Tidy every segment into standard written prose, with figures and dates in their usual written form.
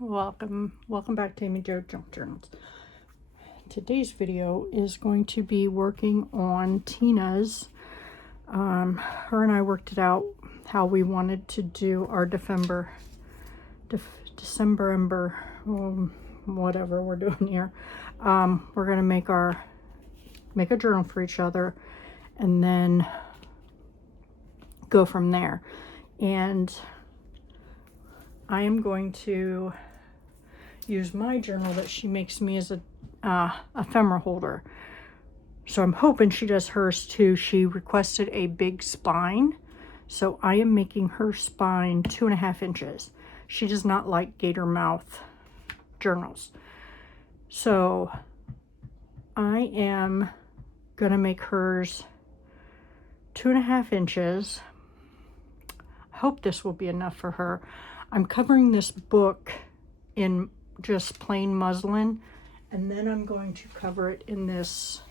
Welcome back to Amy Jo Junk Journals. Today's video is going to be working on Tina's. Her and I worked it out how we wanted to do our Dephemberember, whatever we're doing here. We're gonna make a journal for each other, and then go from there. And I am going to use my journal that she makes me as a ephemera holder. So I'm hoping she does hers too. She requested a big spine, so I am making her spine 2.5 inches. She does not like gator mouth journals. So I am gonna make hers 2.5 inches. I hope this will be enough for her. I'm covering this book in just plain muslin, and then I'm going to cover it in this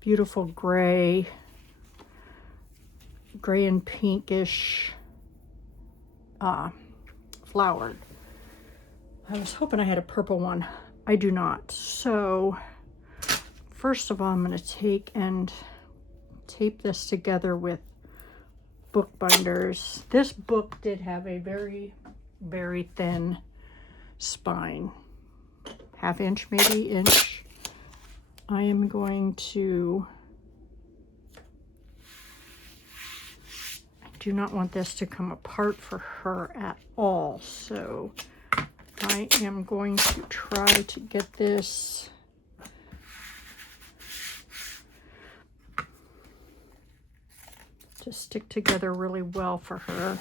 beautiful gray and pinkish flowered. I was hoping I had a purple one. I do not. So first of all, I'm going to take and tape this together with bookbinders. This book did have a very, very thin spine, 1/2 inch, maybe inch. I am going to, I do not want this to come apart for her at all, so I am going to try to get this to stick together really well for her.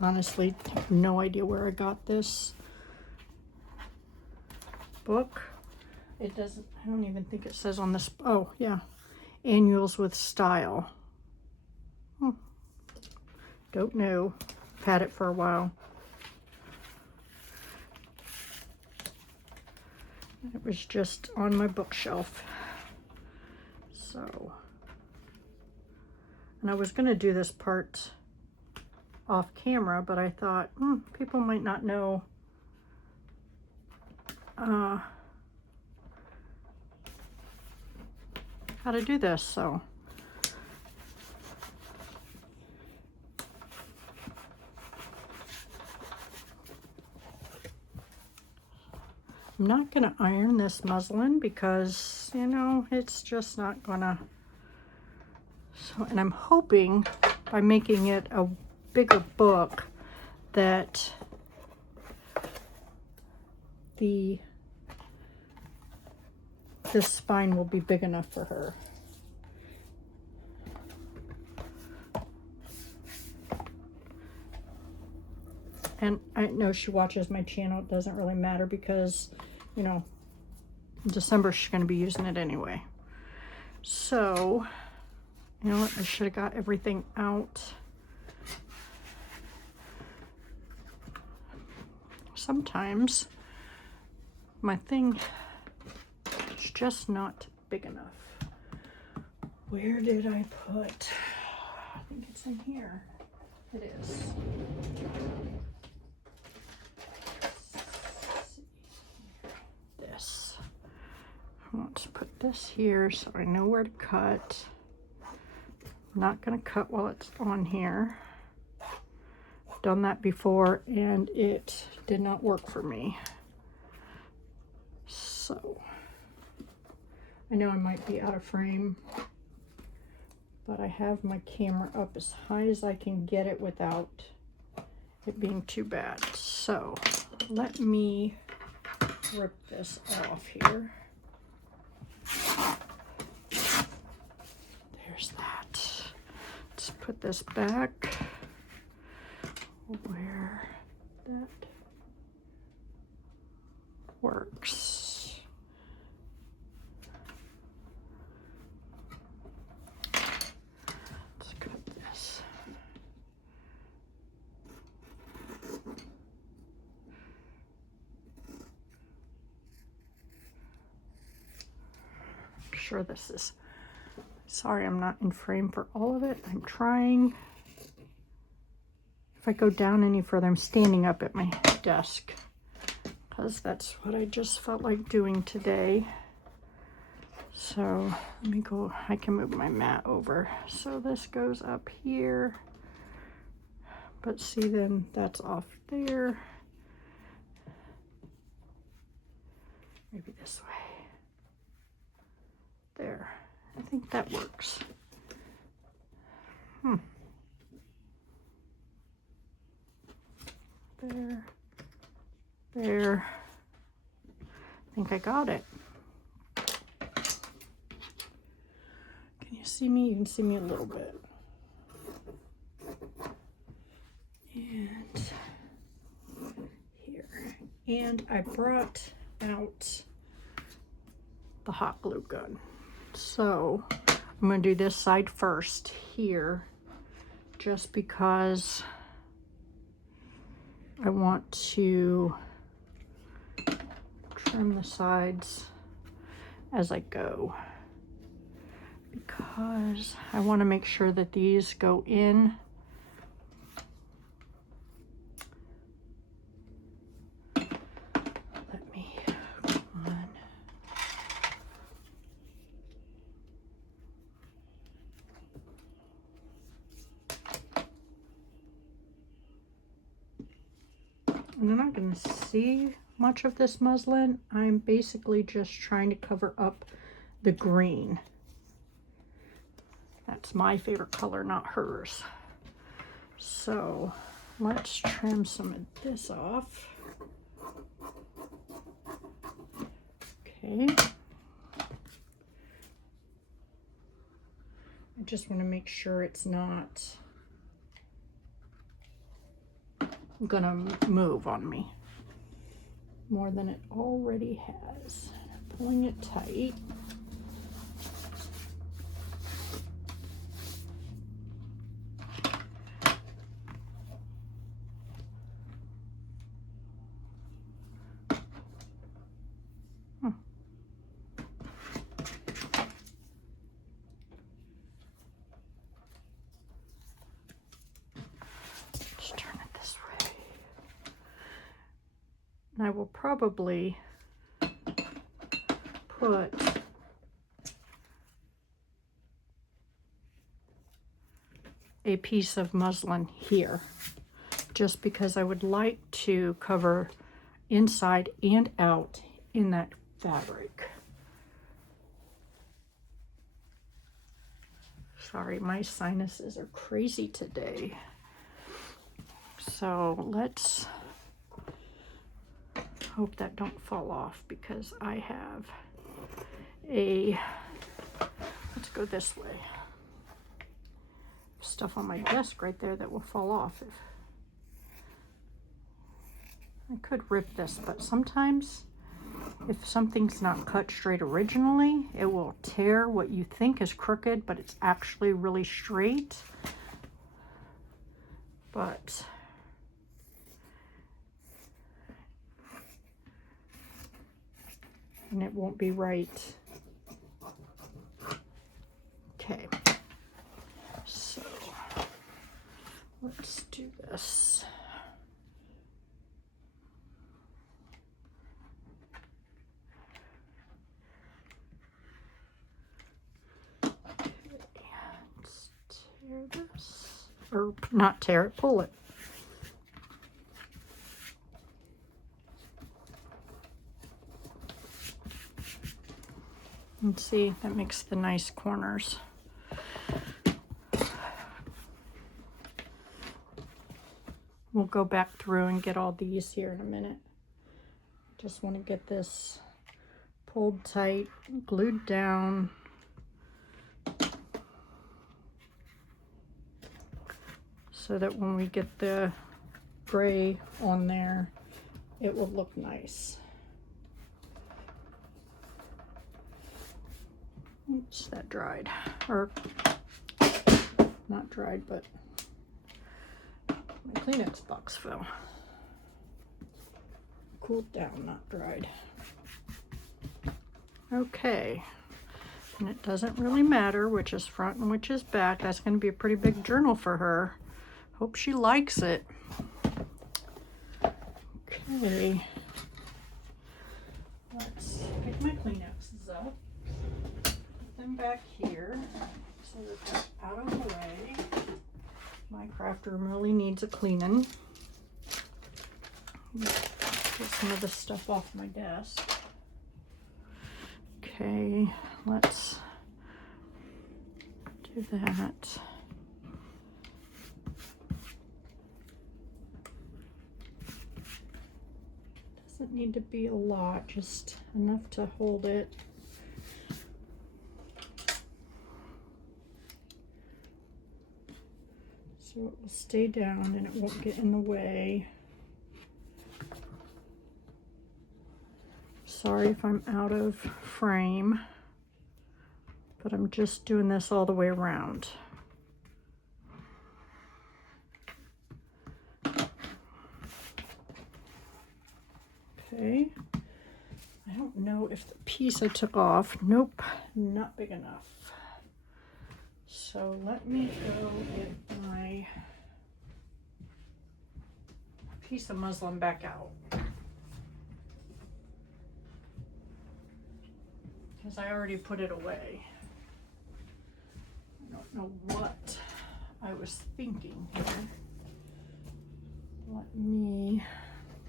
Honestly, I have no idea where I got this book. It doesn't, I don't even think it says on this. Oh yeah, Annuals with Style. Don't know. I've had it for a while. It was just on my bookshelf. So, and I was gonna do this part off camera, but I thought people might not know how to do this, so I'm not gonna iron this muslin because, you know, it's just not gonna. So, and I'm hoping by making it a bigger book that this spine will be big enough for her. And I know she watches my channel. It doesn't really matter because, you know, in December she's going to be using it anyway. So, you know what? I should have got everything out. Sometimes my thing is just not big enough. Where did I put? I think it's in here. It is. This. I want to put this here so I know where to cut. I'm not going to cut while it's on here. Done that before and it did not work for me. So I know I might be out of frame, but I have my camera up as high as I can get it without it being too bad. So let me rip this off here. There's that. Let's put this back where that works. Let's cut this. I'm sure this is, sorry I'm not in frame for all of it. I'm trying. if I go down any further, I'm standing up at my desk because that's what I just felt like doing today. So let me go, I can move my mat over. So this goes up here, but see, then that's off there. Maybe this way. There, I think that works. There, there. I think I got it. Can you see me? You can see me a little bit. And here. And I brought out the hot glue gun. So I'm going to do this side first here, just because I want to trim the sides as I go, because I want to make sure that these go in. Let me, come on. And you're not going to see much of this muslin. I'm basically just trying to cover up the green. That's my favorite color, not hers. So let's trim some of this off. Okay. I just want to make sure it's not gonna move on me more than it already has. Pulling it tight. Just turn it this way. And I will probably put a piece of muslin here, just because I would like to cover inside and out in that fabric. Sorry, my sinuses are crazy today. So let's hope that don't fall off, because I have a, let's go this way, stuff on my desk right there that will fall off. If I could rip this, but sometimes if something's not cut straight originally, it will tear what you think is crooked, but it's actually really straight. But and it won't be right. Okay, so let's do this. Let's tear this, or not tear it, pull it. And see, that makes the nice corners. We'll go back through and get all these here in a minute. Just want to get this pulled tight, glued down. So that when we get the gray on there, it will look nice. Oops, that dried, or not dried, but my Kleenex box fell. Cooled down, not dried. Okay, and it doesn't really matter which is front and which is back. That's going to be a pretty big journal for her. Hope she likes it. Okay. Let's pick my Kleenexes up. Put them back here so that they're out of the way. My craft room really needs a cleaning. Get some of this stuff off my desk. Okay, let's do that. Doesn't need to be a lot, just enough to hold it. So it will stay down and it won't get in the way. Sorry if I'm out of frame, but I'm just doing this all the way around. Okay, I don't know if the piece I took off, nope, not big enough. So let me go get my piece of muslin back out. Because I already put it away. I don't know what I was thinking here. Let me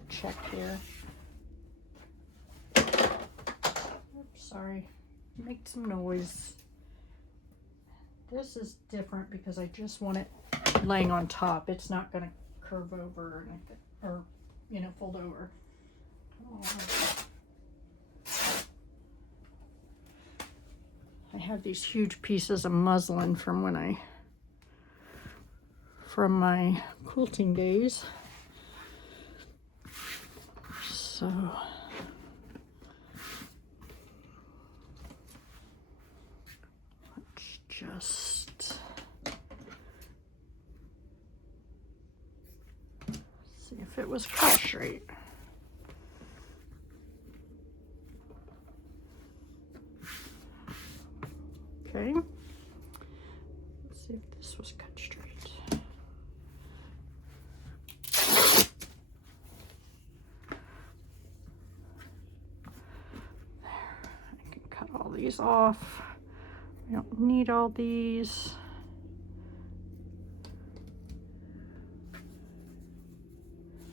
check here. Oops, sorry. Make some noise. This is different because I just want it laying on top. It's not going to curve over or, you know, fold over. Oh. I have these huge pieces of muslin from my quilting days. So let's just see if it was cut straight. Okay, let's see if this was cut straight. There, I can cut all these off. I don't need all these.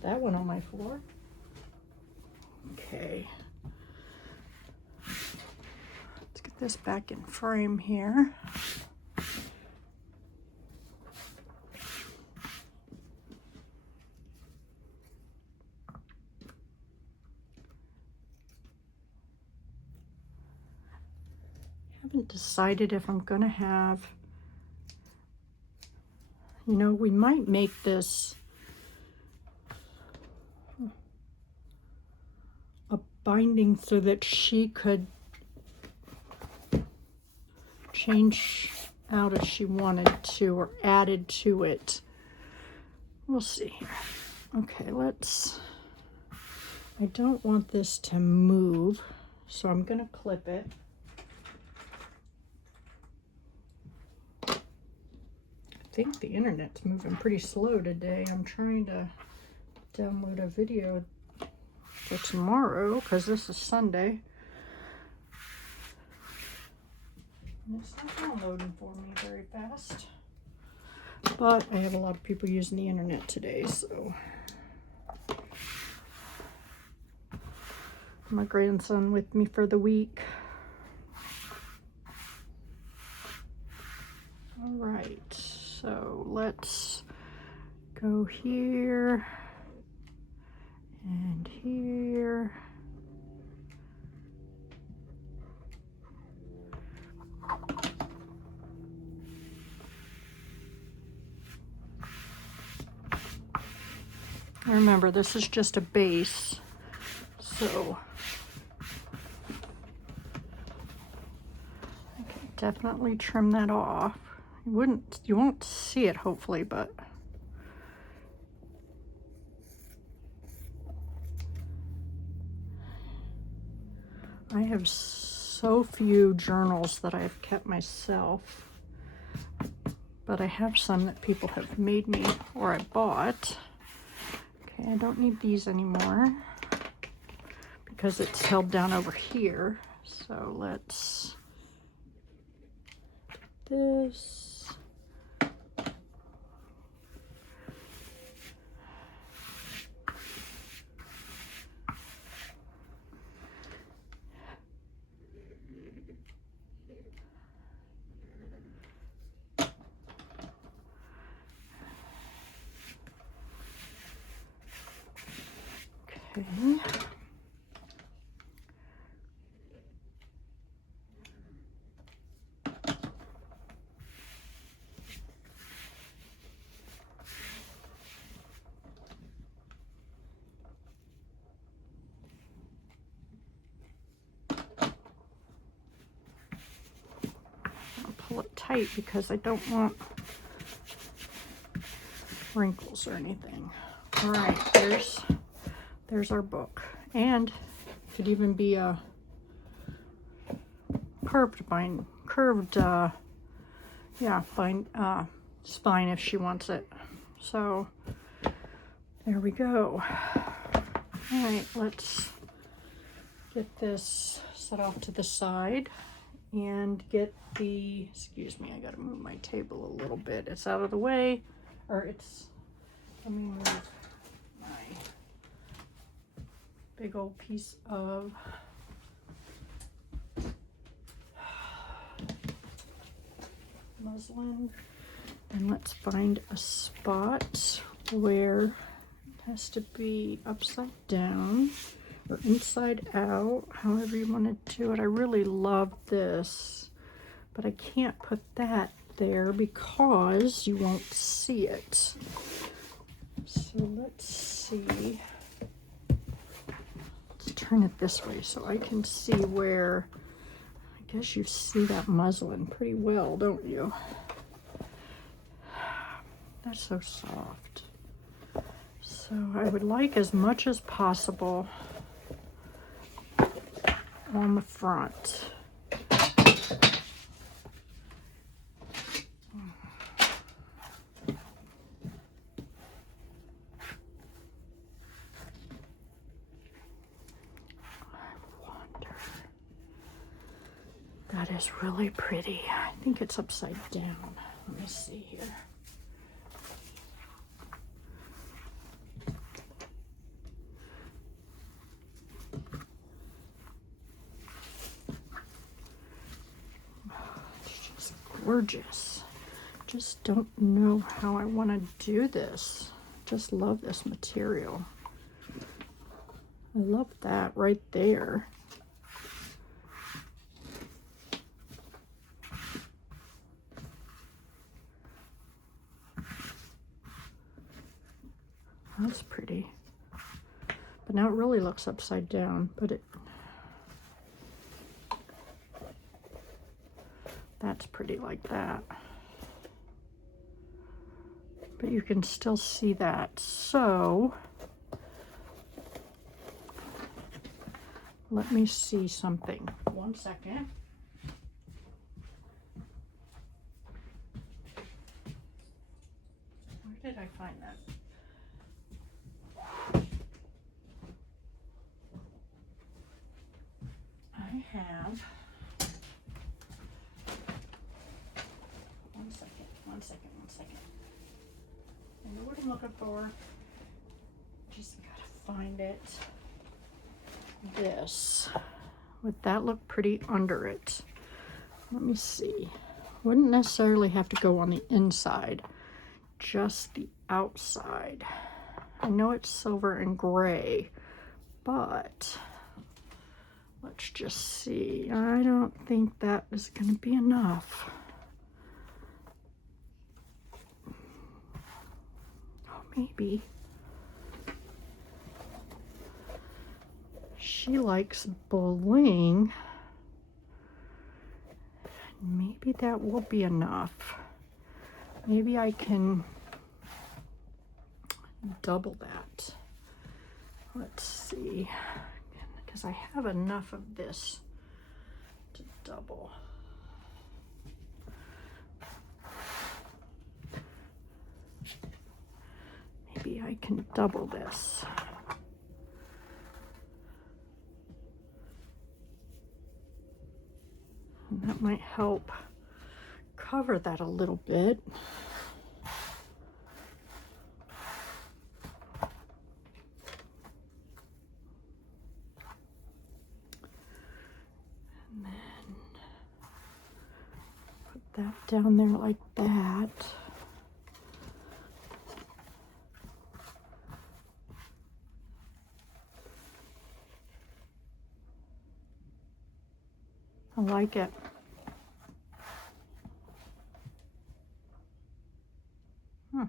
That went on my floor. Okay. This back in frame here. Haven't decided if I'm gonna have, you know, we might make this a binding so that she could change out if she wanted to or added to it. We'll see here. Okay, I don't want this to move, so I'm gonna clip it. I think the internet's moving pretty slow today. I'm trying to download a video for tomorrow because this is Sunday. It's not downloading for me very fast. But I have a lot of people using the internet today, so. My grandson with me for the week. All right, so let's go here and here. Remember, this is just a base, so I can definitely trim that off. You won't see it hopefully, but I have so few journals that I've kept myself, but I have some that people have made me or I bought. Okay, I don't need these anymore because it's held down over here. So let's do this. Okay. I'll pull it tight because I don't want wrinkles or anything. All right, there's our book, and could even be a spine if she wants it. So there we go. All right, let's get this set off to the side and get the, excuse me, I gotta move my table a little bit. It's out of the way, or it's, let me move my big old piece of muslin, and let's find a spot where it has to be upside down or inside out, however you want to do it. I really love this, but I can't put that there because you won't see it. So let's see. Let's turn it this way so I can see where, I guess you see that muslin pretty well, don't you? That's so soft. So I would like as much as possible on the front. That is really pretty. I think it's upside down. Let me see here. It's just gorgeous. Just don't know how I want to do this. Just love this material. I love that right there. That's pretty. But now it really looks upside down, but that's pretty like that. But you can still see that. So let me see something. 1 second. Where did I find that? I have, one second. I know what I'm looking for. Just gotta find it. This. Would that look pretty under it? Let me see. Wouldn't necessarily have to go on the inside, just the outside. I know it's silver and gray, but let's just see. I don't think that is going to be enough. Oh, maybe. She likes bling. Maybe that will be enough. Maybe I can double that. Let's see. Because I have enough of this to double. maybe I can double this. And that might help cover that a little bit. And then put that down there like that. I like it. I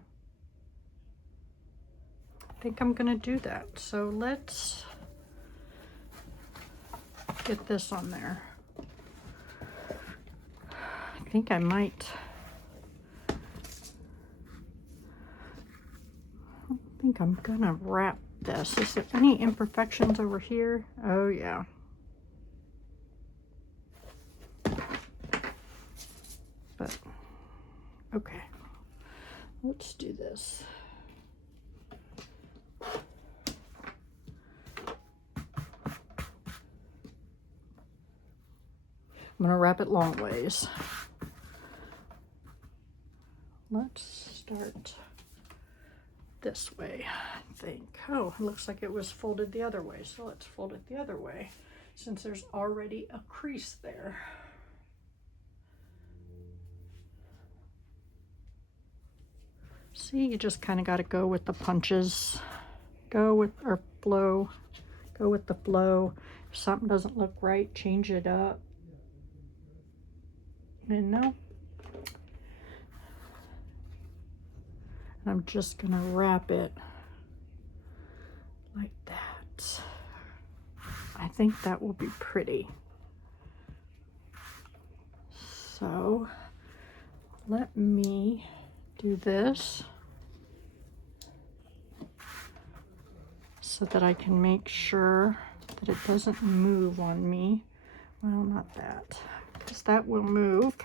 think I'm gonna do that. So let's get this on there. I think I might. I don't think I'm gonna wrap this. Is there any imperfections over here? Oh yeah. But okay, let's do this. I'm gonna wrap it long ways. Let's start this way, I think. Oh, it looks like it was folded the other way, so let's fold it the other way since there's already a crease there. See, you just kind of got to go with the punches. Go with the flow. If something doesn't look right, change it up. And no. I'm just going to wrap it like that. I think that will be pretty. So let me do this so that I can make sure that it doesn't move on me. Well, not that, because that will move.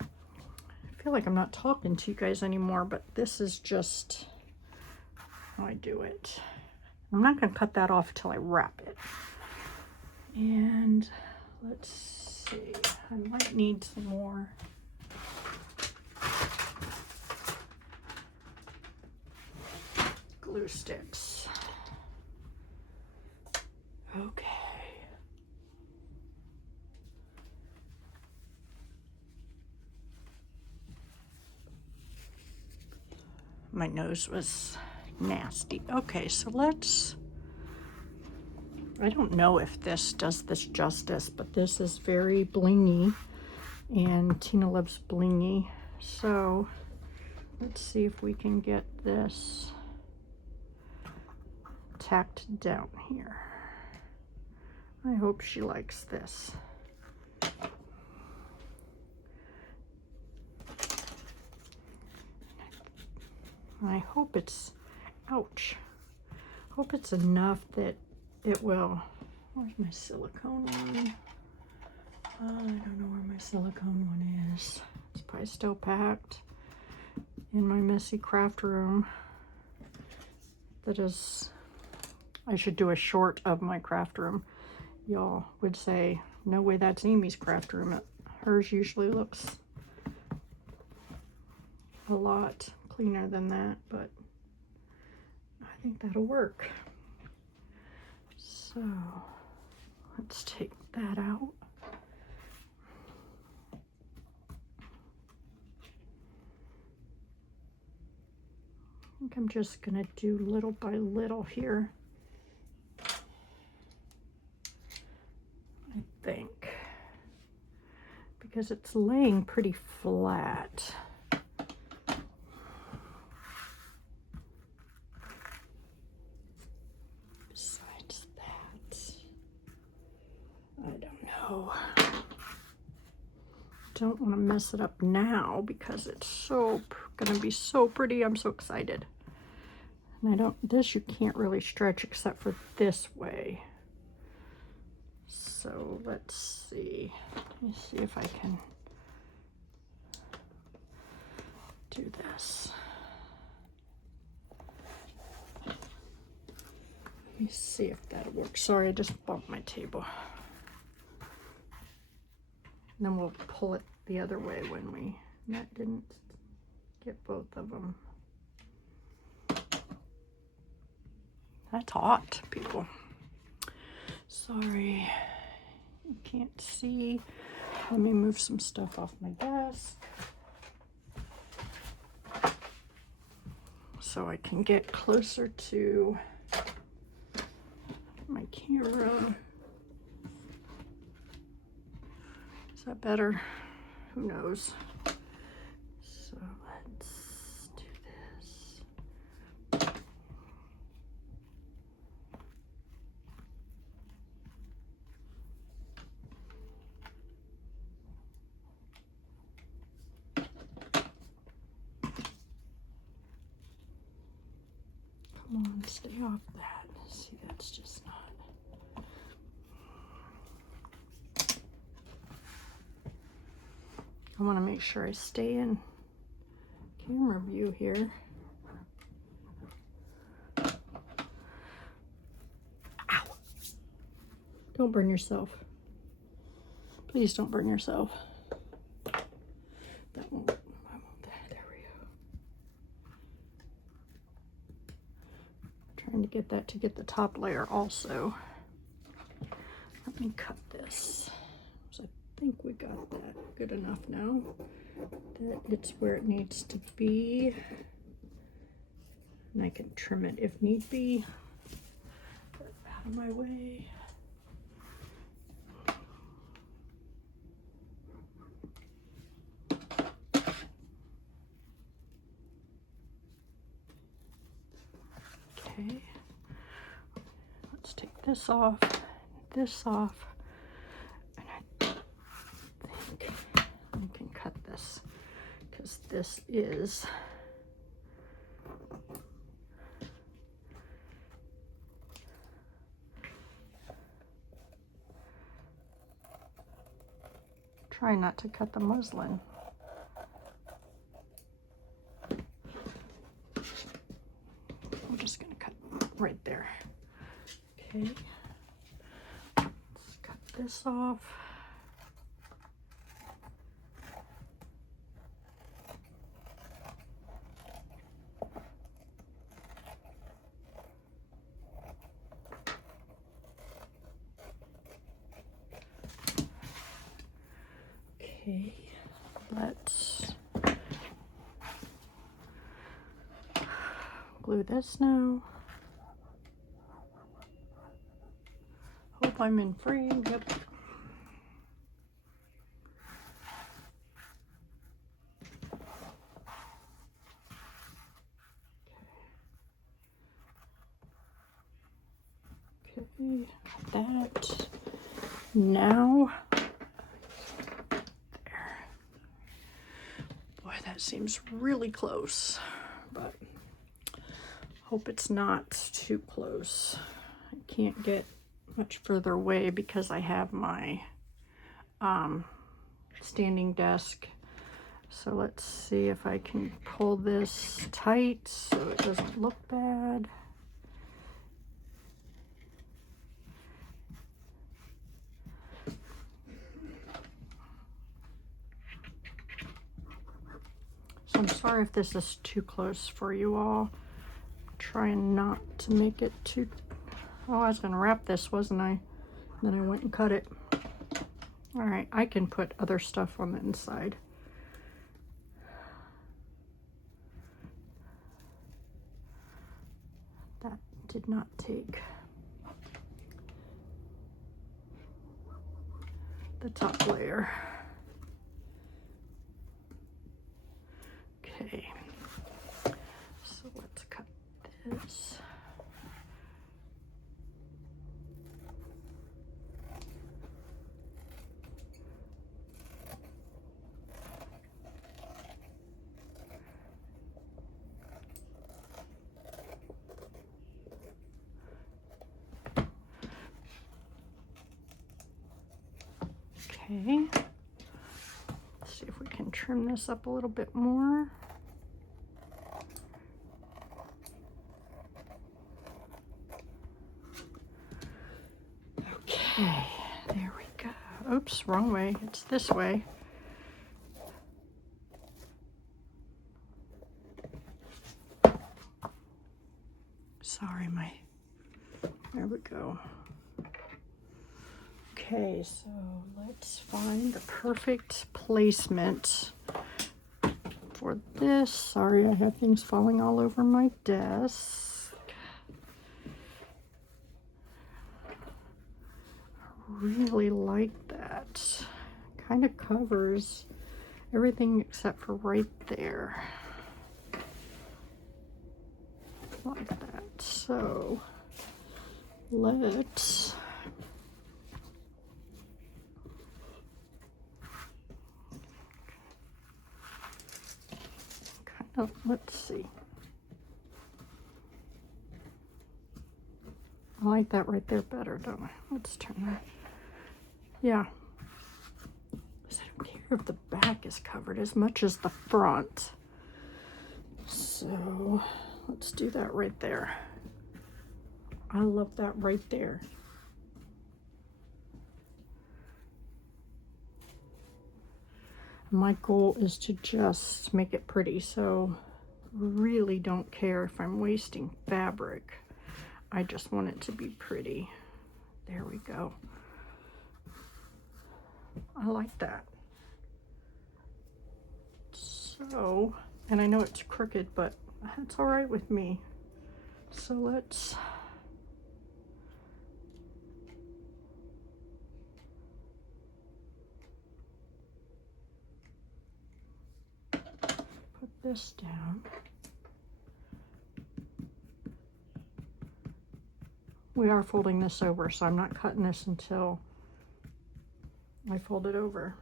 I feel like I'm not talking to you guys anymore, but this is just how I do it. I'm not going to cut that off until I wrap it. And let's see, I might need some more. Glue sticks. Okay. My nose was nasty. Okay, so let's, I don't know if this does this justice, but this is very blingy, and Tina loves blingy. So let's see if we can get this tacked down here. I hope she likes this. I hope it's, ouch, hope it's enough that it will, where's my silicone one? I don't know where my silicone one is. It's probably still packed in my messy craft room. That is, I should do a short of my craft room. Y'all would say, no way, that's Amy's craft room. Hers usually looks a lot cleaner than that, but I think that'll work. So let's take that out. I think I'm just gonna do little by little here. I think, because it's laying pretty flat. Besides that, I don't know. Don't want to mess it up now because it's so gonna be so pretty. I'm so excited. And I don't, this you can't really stretch except for this way. So let's see. Let me see if I can do this. Let me see if that'll work. Sorry, I just bumped my table. And then we'll pull it the other way when that didn't get both of them. That's hot, people. Sorry, you can't see. Let me move some stuff off my desk so I can get closer to my camera. Is that better? Who knows? So let's do this. Come on, stay off that. See, that's just not. I want to make sure I stay in camera view here. Ow! Don't burn yourself. Please don't burn yourself. That won't, there we go. Trying to get that to get the top layer also. Let me cut this. So I think we got that good enough now that it's where it needs to be. And I can trim it if need be. Get out of my way. Okay, let's take this off, and I think I can cut this because this is try not to cut the muslin. I'm just going to cut right there. Okay, let's cut this off. Okay, let's glue this now. Hope I'm in frame. Yep. Okay, that. Now, there. Boy, that seems really close, but hope it's not too close. I can't get much further away because I have my standing desk. So let's see if I can pull this tight so it doesn't look bad. So I'm sorry if this is too close for you all. I'm trying not to make it too. Oh, I was going to wrap this, wasn't I? Then I went and cut it. All right, I can put other stuff on the inside. That did not take the top layer. Okay, so let's cut this. Okay, let's see if we can trim this up a little bit more. Okay, there we go. Oops, wrong way. It's this way. Sorry, there we go. Okay, so let's find the perfect placement for this. Sorry, I have things falling all over my desk. I really like that. Kind of covers everything except for right there. Like that. So let's let's see. I like that right there better, don't I? Let's turn that. Yeah. I don't care if the back is covered as much as the front. So let's do that right there. I love that right there. My goal is to just make it pretty, so really don't care if I'm wasting fabric. I just want it to be pretty. There we go. I like that. So, and I know it's crooked, but that's all right with me. So let's put this down. We are folding this over, so I'm not cutting this until I fold it over.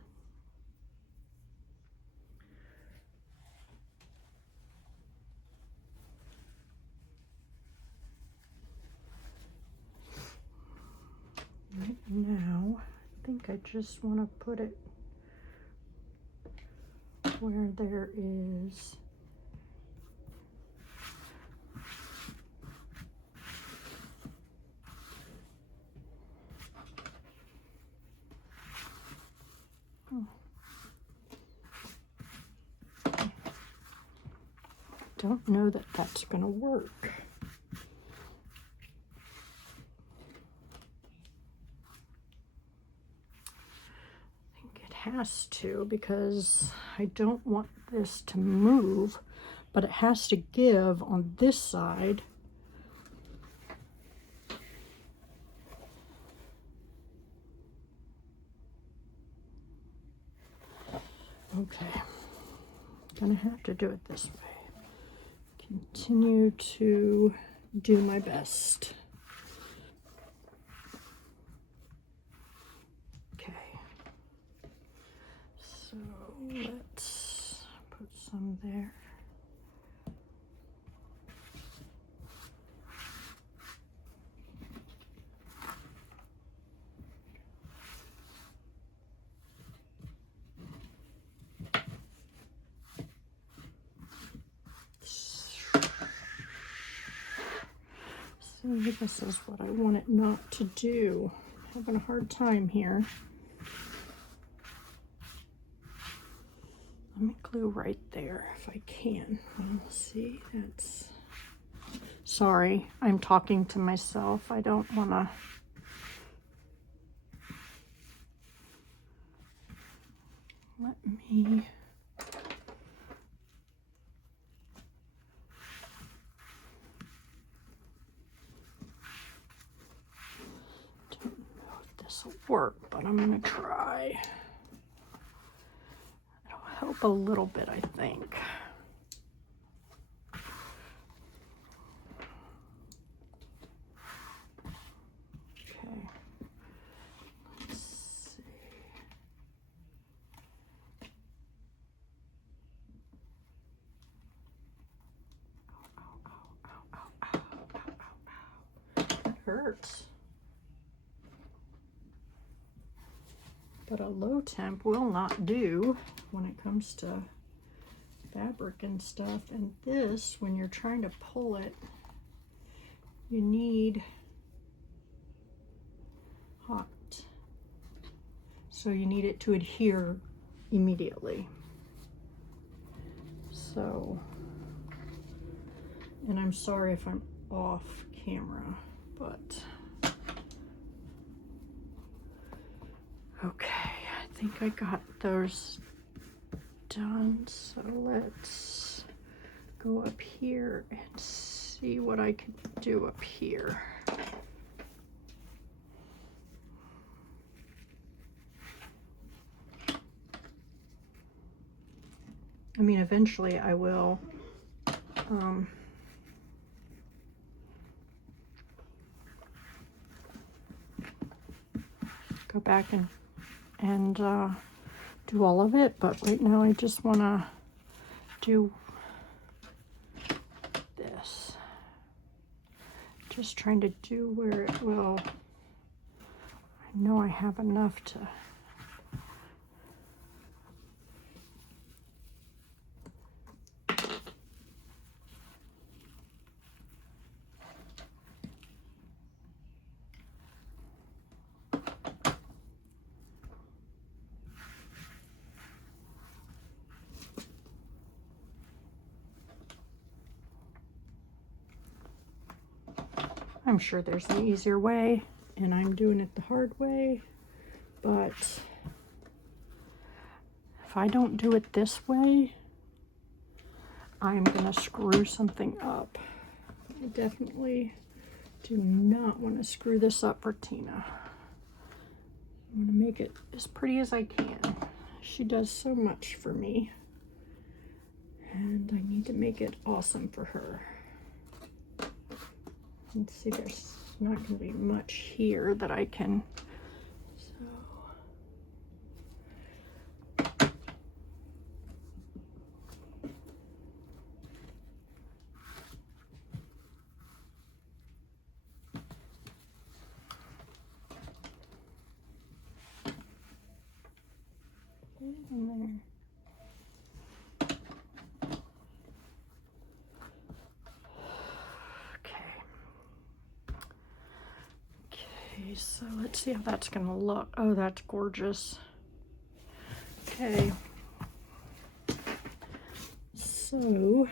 Right now, I think I just want to put it where there is don't know that that's going to work. I think it has to, because I don't want this to move, but it has to give on this side. Okay, gonna have to do it this way. Continue to do my best. Okay, so let's put some there. This is what I want it not to do. I'm having a hard time here. Let me glue right there if I can. Well, see, that's... Sorry, I'm talking to myself. I don't want to... Let me... work, but I'm gonna try. It'll help a little bit, I think. Okay. Let's see. That hurts. But a low temp will not do when it comes to fabric and stuff. And this, when you're trying to pull it, you need hot So you need it to adhere immediately. So, and I'm sorry if I'm off camera, but okay, I think I got those done. So let's go up here and see what I can do up here. I mean, eventually I will go back and do all of it, but right now I just want to do this. Just trying to do where it will. I know I have enough to. I'm sure there's an easier way, and I'm doing it the hard way, but if I don't do it this way, I'm gonna screw something up. I definitely do not want to screw this up for Tina. I'm gonna make it as pretty as I can. She does so much for me, and I need to make it awesome for her. Let's see, there's not going to be much here that I can, so. In there. So let's see how that's gonna look. Oh, that's gorgeous. Okay. So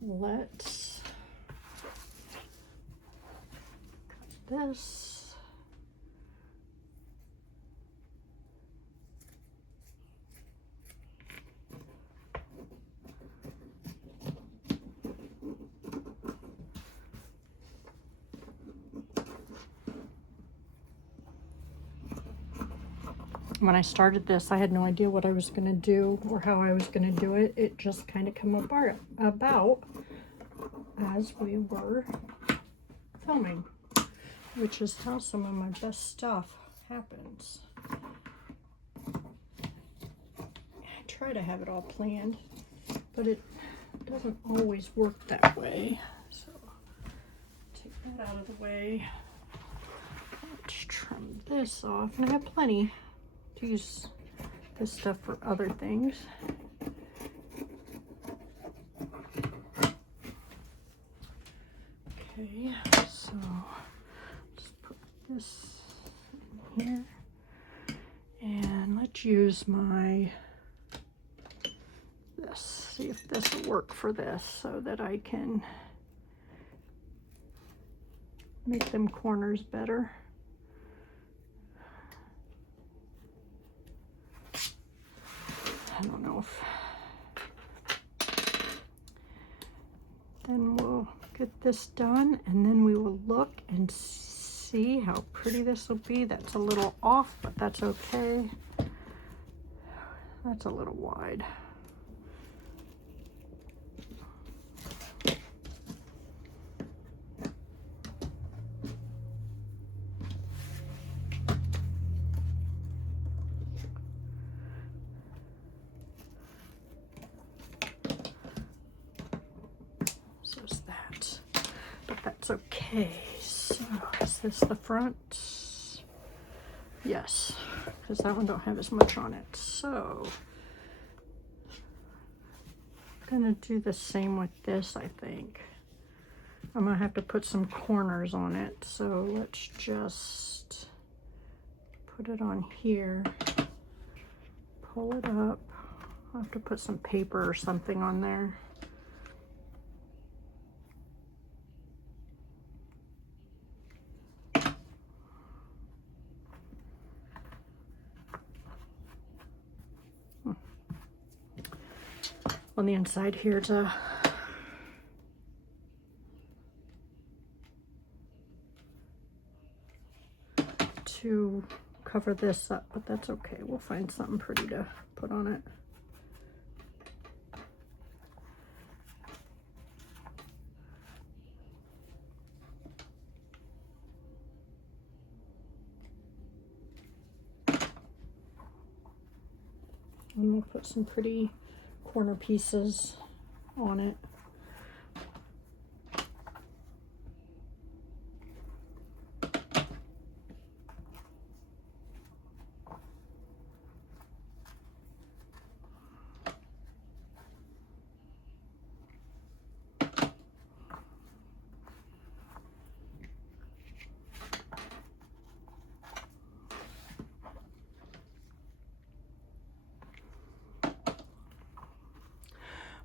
let's cut this. When I started this, I had no idea what I was going to do or how I was going to do it. It just kind of came about as we were filming, which is how some of my best stuff happens. I try to have it all planned, but it doesn't always work that way. So take that out of the way. Let's trim this off, and I have plenty. Use this stuff for other things. Okay, so let's put this in here, and let's use this. See if this will work for this, so that I can make them corners better. I don't know if, then we'll get this done, and then we will look and see how pretty this will be. That's a little off, but that's okay. That's a little wide. Okay, so is this the front? Yes, because that one don't have as much on it. So I'm gonna do the same with this, I think. I'm gonna have to put some corners on it. So let's just put it on here, pull it up. I'll have to put some paper or something on there. On the inside here to cover this up, but that's okay. We'll find something pretty to put on it. And we'll put some pretty corner pieces on it.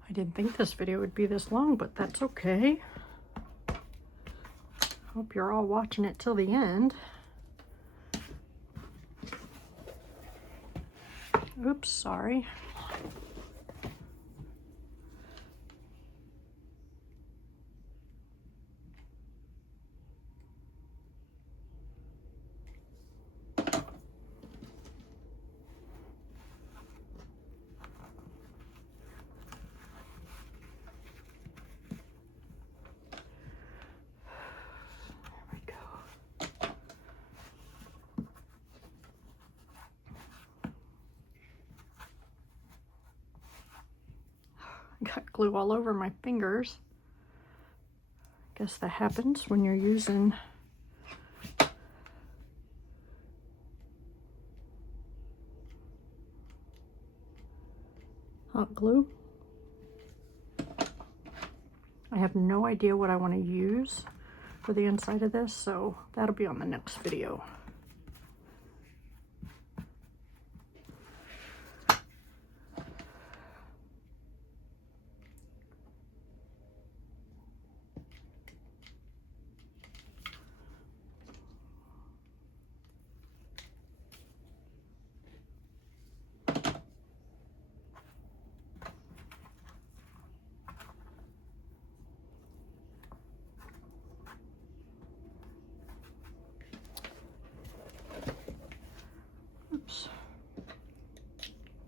I didn't think this video would be this long, but that's okay. Hope you're all watching it till the end. Oops, sorry. Got glue all over my fingers. Guess that happens when you're using hot glue. I have no idea what I want to use for the inside of this, so that'll be on the next video. Oops.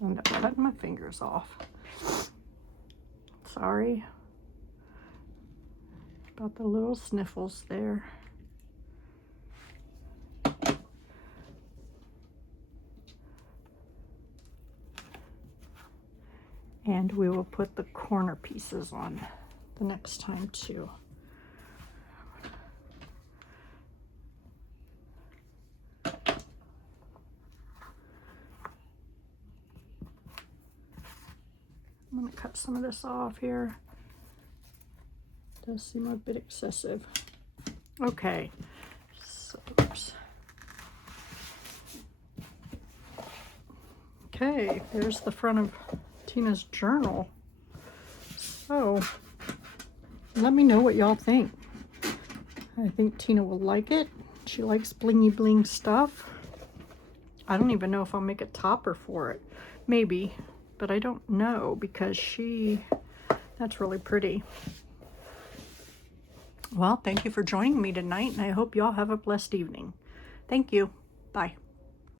End up cutting my fingers off. Sorry about the little sniffles there. And we will put the corner pieces on the next time too. I'm going to cut some of this off here. Does seem a bit excessive. Okay, so, oops. Okay, there's the front of Tina's journal. So, let me know what y'all think. I think Tina will like it. She likes blingy bling stuff. I don't even know if I'll make a topper for it. Maybe, but I don't know because that's really pretty. Well, thank you for joining me tonight, and I hope y'all have a blessed evening. Thank you. Bye.